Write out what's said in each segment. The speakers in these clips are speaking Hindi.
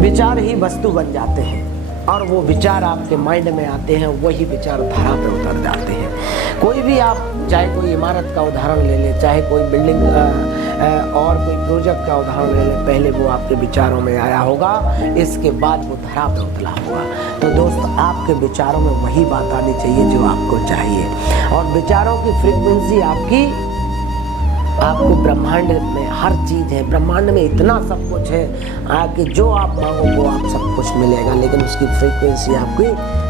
विचार ही वस्तु बन जाते हैं और वो विचार आपके माइंड में आते हैं, वही विचार धारा पे उतर जाते हैं। कोई भी आप चाहे कोई इमारत का उदाहरण ले लें, चाहे कोई बिल्डिंग और कोई प्रोजेक्ट का उदाहरण ले लें, पहले वो आपके विचारों में आया होगा, इसके बाद वो धारा पे उतरा होगा। तो दोस्त, आपके विचारों में वही बात आनी चाहिए जो आपको चाहिए। और विचारों की फ्रीक्वेंसी आपको ब्रह्मांड में हर चीज़ है, ब्रह्मांड में इतना सब कुछ है कि जो आप मांगो वो आप सब कुछ मिलेगा, लेकिन उसकी फ्रीक्वेंसी आपकी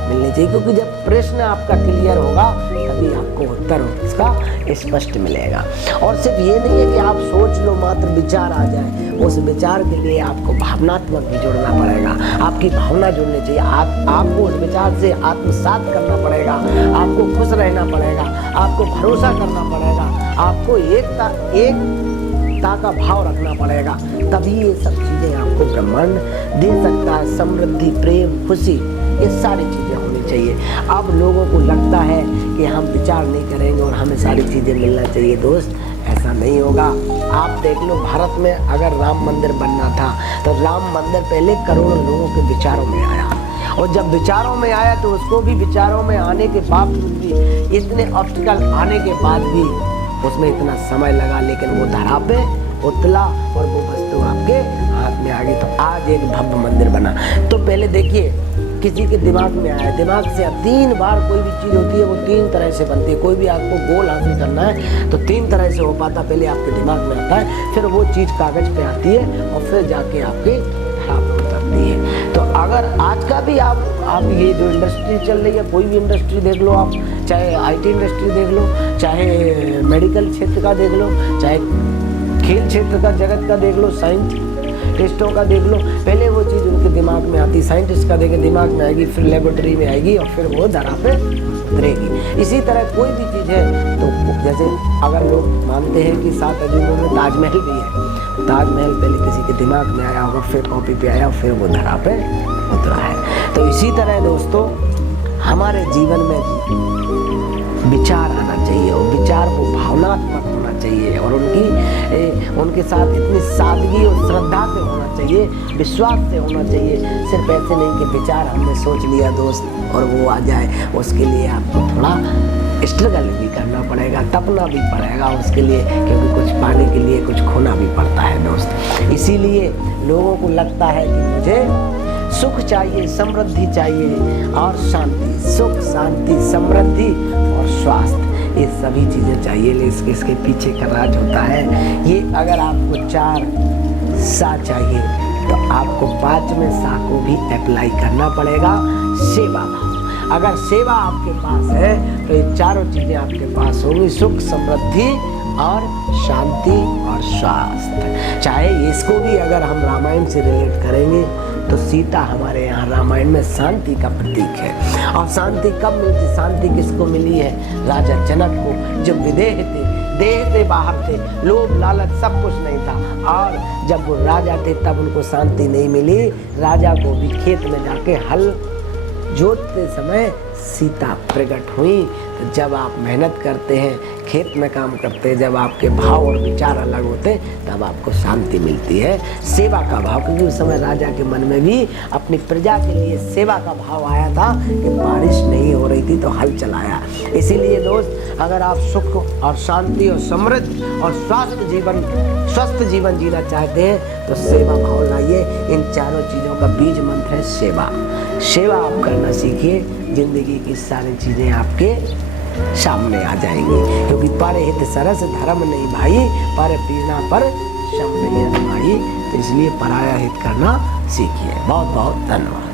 मिलनी चाहिए। क्योंकि जब प्रश्न आपका क्लियर होगा तभी आपको उत्तर उसका स्पष्ट मिलेगा। और सिर्फ ये नहीं है कि आप सोच लो मात्र विचार आ जाए, उस विचार के लिए आपको भावनात्मक भी जुड़ना पड़ेगा, आपकी भावना जुड़नी चाहिए। आपको उस विचार से आत्मसात करना पड़ेगा, आपको खुश रहना पड़ेगा, आपको भरोसा करना पड़ेगा, आपको एकता का भाव रखना पड़ेगा, तभी ये सब चीज़ें आपको ब्रह्मांड दे सकता है। समृद्धि, प्रेम, खुशी, ये सारी चीज़ें होनी चाहिए। अब लोगों को लगता है कि हम विचार नहीं करेंगे और हमें सारी चीज़ें मिलना चाहिए। दोस्त, ऐसा नहीं होगा। आप देख लो, भारत में अगर राम मंदिर बनना था तो राम मंदिर पहले करोड़ों लोगों के विचारों में आया, और जब विचारों में आया तो उसको भी विचारों में आने के बावजूद भी, इतने ऑब्स्टिकल आने के बाद भी उसमें इतना समय लगा, लेकिन वो धरा पे उतला और वो वस्तु आपके हाथ में आ गई। तो आज एक भव्य मंदिर बना। तो पहले देखिए, किसी के दिमाग में आया, दिमाग से 3 बार कोई भी चीज़ होती है वो 3 तरह से बनती है। कोई भी आपको गोल हासिल करना है तो 3 तरह से हो पाता। पहले आपके दिमाग में आता है, फिर वो चीज़ कागज पे आती है और फिर जाके आपके धरा पे उतरती है। तो अगर आज का भी आप ये जो इंडस्ट्री चल रही है, कोई भी इंडस्ट्री देख लो आप, चाहे IT इंडस्ट्री देख लो, चाहे मेडिकल क्षेत्र का देख लो, चाहे खेल क्षेत्र का जगत का देख लो, साइंटिस्टों का देख लो, पहले वो चीज़ उनके दिमाग में आती, साइंटिस्ट का देखे दिमाग में आएगी, फिर लेबोरेटरी में आएगी और फिर वो धरा पे उतरेगी। इसी तरह कोई भी चीज़ है, तो जैसे अगर लोग मानते हैं कि 7 अजूबों में ताजमहल भी है, ताजमहल पहले किसी के दिमाग में आया होगा, फिर कॉपी पे आया, फिर वो धरा पे उतरा है। तो इसी तरह दोस्तों, हमारे जीवन में विचार आना चाहिए और विचार वो भावनात्मक होना चाहिए और उनके साथ इतनी सादगी और श्रद्धा से होना चाहिए, विश्वास से होना चाहिए। सिर्फ ऐसे नहीं कि विचार हमने सोच लिया दोस्त और वो आ जाए, उसके लिए आपको थोड़ा स्ट्रगल भी करना पड़ेगा, तपना भी पड़ेगा उसके लिए, क्योंकि कुछ पाने के लिए कुछ खोना भी पड़ता है दोस्त। इसीलिए लोगों को लगता है कि मुझे सुख चाहिए, समृद्धि चाहिए और शांति, सुख, शांति, समृद्धि और स्वास्थ्य, ये सभी चीज़ें चाहिए। लेकिन इसके पीछे का राज होता है ये, अगर आपको 4 सा चाहिए तो आपको 5वें सा को भी अप्लाई करना पड़ेगा, सेवा भाव। अगर सेवा आपके पास है तो ये चारों चीज़ें आपके पास होंगी, सुख, समृद्धि और शांति और स्वास्थ्य। चाहे इसको भी अगर हम रामायण से रिलेट करेंगे तो सीता हमारे यहाँ रामायण में शांति का प्रतीक है। और शांति कब मिलती, शांति किसको मिली है? राजा जनक को, जब विदेह थे, देह से बाहर थे, लोभ लालच सब कुछ नहीं था, और जब वो राजा थे तब उनको शांति नहीं मिली। राजा को भी खेत में जाके हल जोतते समय सीता प्रकट हुई। तो जब आप मेहनत करते हैं, खेत में काम करते हैं, जब आपके भाव और विचार अलग होते हैं, तब आपको शांति मिलती है। सेवा का भाव, क्योंकि उस समय राजा के मन में भी अपनी प्रजा के लिए सेवा का भाव आया था कि बारिश नहीं हो रही थी तो हल चलाया। इसीलिए दोस्त, अगर आप सुख और शांति और समृद्ध और स्वस्थ जीवन जीना चाहते हैं तो सेवा भाव लाइए। इन चारों चीज़ों का बीज मंत्र है सेवा। सेवा आप करना सीखिए, जिंदगी की सारी चीज़ें आपके सामने आ जाएंगी। क्योंकि पर हित सरस धर्म नहीं भाई, पर पीना पर शम नहीं भाई। तो इसलिए पराया हित करना सीखिए। बहुत बहुत धन्यवाद।